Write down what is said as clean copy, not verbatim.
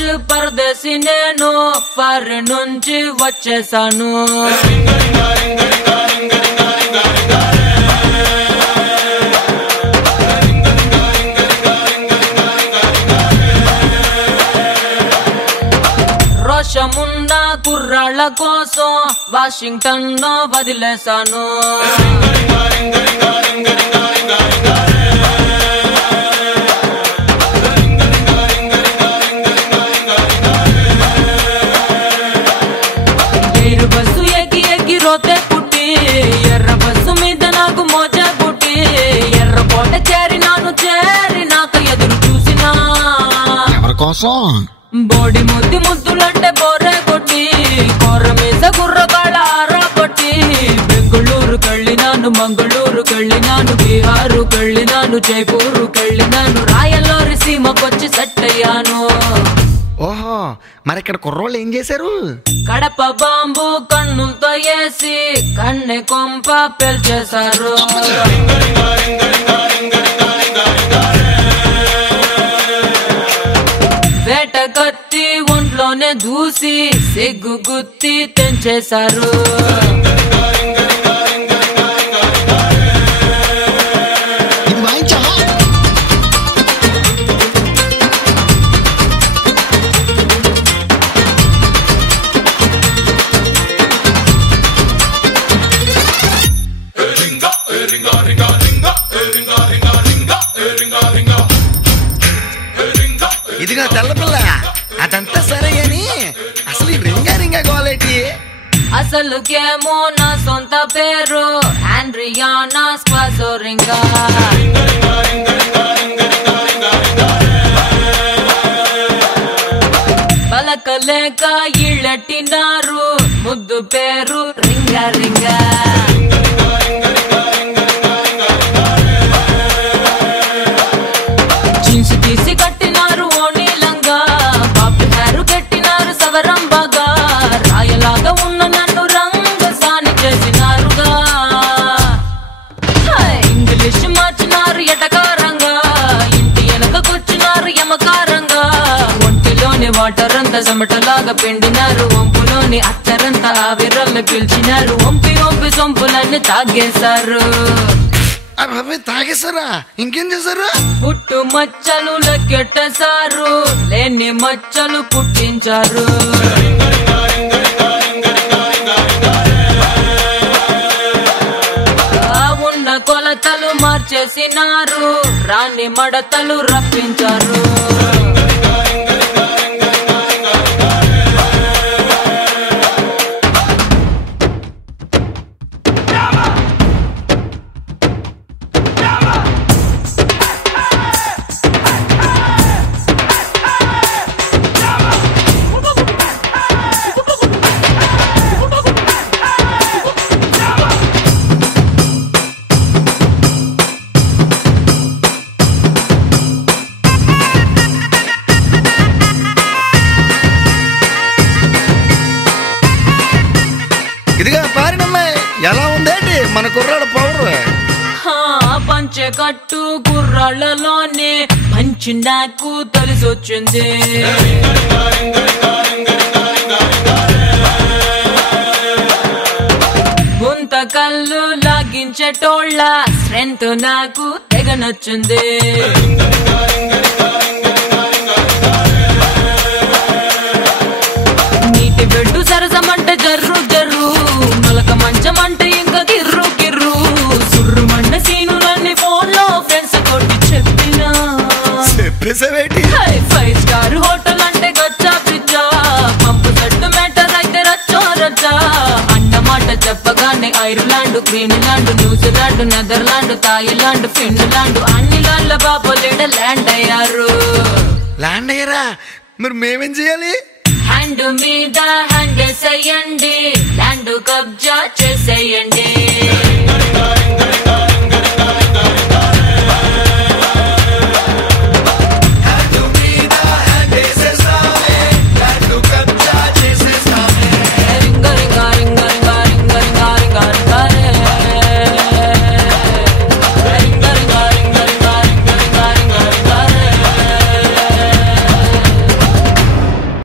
ఆదర్శ్ పరదేశి నేను ఫారెన్ నుంచి వచ్చేసాను. రోషమున్న కుర్రాళ్ళ కోసం వాషింగ్టన్ లో వదిలేశాను. ఎయిర్ బస్సు ఎక్కి ఎక్కి రోతే పుట్టి ఎర్ర బస్సు మీద నాకు మోజా పుట్టి ఎర్రకోట చేరినాక ఎదురు చూసినా ఎవరి కోసం బోడి ముద్దులంటే బోరే కొట్టి కొర్ర మీద కుర్రగాళ్ళ ఆరా కొట్టి బెంగుళూరు కెళ్ళినాను, మంగళూరు కెళ్ళినాను, బీహారు కెళ్ళినాను, జైపూరు కెళ్ళినాను, రాయలూరి సీమకొచ్చి సెట్ అయ్యాను. ఓహో, మరి ఇక్కడ కుర్రోళ్ళు ఏం చేశారు? కడప బాంబు కన్నులతో వేసి కన్నె కొంప పేల్చేశారు. వేట కత్తి ఒంట్లోనే దూసి సిగ్గు గుత్తి తెంచేశారు. ఇదిగా తెల్లపిల్ల, అదంతా సరే అని అసలు రింగా క్వాలిటీ. అసలుకేమో నా సొంత పేరు ఆండ్రియానా స్పాసోరింగా. పలకలేక ఇళ్ళెట్టినారు ముద్దు పేరు రింగా. జీన్స్ తీసి కట్టినారు ఓణీలంగా, బాబు హేరు కట్టినారు సవరం బాగా, రాయలాగా ఉన్న నన్ను రంగసాని చేసినారుగా. ఇంగ్లీష్ మార్చినారు ఎటకారంగా, ఇంటి వెనకకొచ్చినారు యమకారంగా, ఒంటిలోని వాటర్ అంతా చెమటలాగా పిండినారు, వంపులోని అత్తరంతా ఆవిరల్ని పిలిచినారు, వంపి సొంపులన్నీ తాగేశారు. తాగేశారా? ఇంకేం చేశారు? పుట్టు మచ్చలు లెక్కెట్టేశారు, లేని మచ్చలు పుట్టించారు. ఉన్న కొలతలు మార్చేసినారు, రాని మడతలు రప్పించారు. ఇదిగా పారినమ్మాయి, ఎలా ఉందేంటి మన కుర్రాడు పవర్? పంచె కట్టు కుర్రాళ్ళలోనే మంచి నాకు తెలిసొచ్చింది. గుంత కళ్ళు లాగించేటోళ్ళ స్ట్రెంత్ నాకు తెగ నచ్చింది. నీటి బెడ్డు సరసమంటే జర్రు మొలక మంచమంటే ఇంకా కిర్రు సుర్రుమన్న సీనులన్నీ ఫోన్ లో ఫ్రెండ్స్ తోటి చెప్పినా. 5 స్టార్ హోటల్ అంటే గచ్చా పిచ్చా, పంపు సెట్ మ్యాటర్ అయితే రచ్చా అన్నమాట చెప్పగానే Ireland, Greenland, New Zealand, Netherland, Thailand, Finland అన్ని లాండ్ల బాబోలేడ ల్యాండ్ అయ్యారు. ల్యాండ్ అయ్యారా? మరి మేమేం చేయాలి? హ్యాండ్ మీద హ్యాండ్ వేసేయండి, ల్యాండ్ కబ్జా చేసేయండి.